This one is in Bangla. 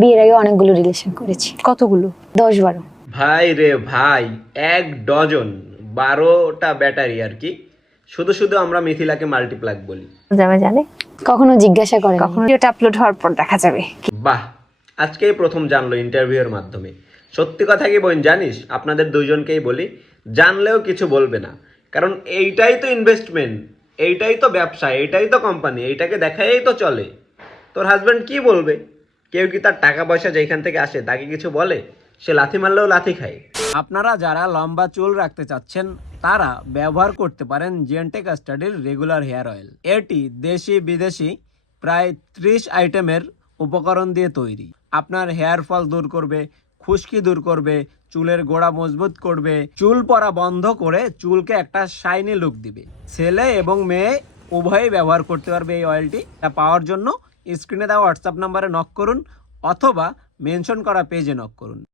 বিয়ের আগে অনেকগুলো রিলেশন করেছি। কতগুলো? 10-12। ভাই রে ভাই, 1 ডজন, 12টা ব্যাটারি আর কি। শুধু শুধু আমরা মিথিলাকে মাল্টিপ্লাগ বলি। জানে কখনো জিজ্ঞাসা করে কখন ভিডিওটা আপলোড হওয়ার পর দেখা যাবে। বাহ, আজকেই প্রথম জানলো ইন্টারভিউয়ের মাধ্যমে। সত্যি কথা কি বোন জানিস, আপনাদের দুইজনকেই বলি, জানলেও কিছু বলবে না, কারণ এইটাই তো ইনভেস্টমেন্ট, এইটাই তো ব্যবসা, এইটাই তো কোম্পানি, এইটাকে দেখাই তো চলে। তোর হাজব্যান্ড কি বলবে? কেউ কি তার টাকা পয়সা যেখান থেকে আসে তাকে কিছু বলে? সে লাথি মারলেও লাথি খায়। আপনারা যারা লম্বা চুল রাখতে চাচ্ছেন তারা ব্যবহার করতে পারেন জিএনটেক স্টাডির রেগুলার হেয়ার অয়েল। এটি দেশি বিদেশি প্রায় 30 আইটেমের উপকরণ দিয়ে তৈরি। আপনার হেয়ার ফল দূর করবে, খুশকি দূর করবে, চুলের গোড়া মজবুত করবে, চুল পড়া বন্ধ করে চুলকে একটা শাইনি লুক দিবে। ছেলে এবং মেয়ে উভয়ই ব্যবহার করতে পারবে এই অয়েলটি। তা পাওয়ার জন্য স্ক্রিনে দেওয়া হোয়াটসঅ্যাপ নাম্বারে নক করুন অথবা মেনশন করা পেজে নক করুন।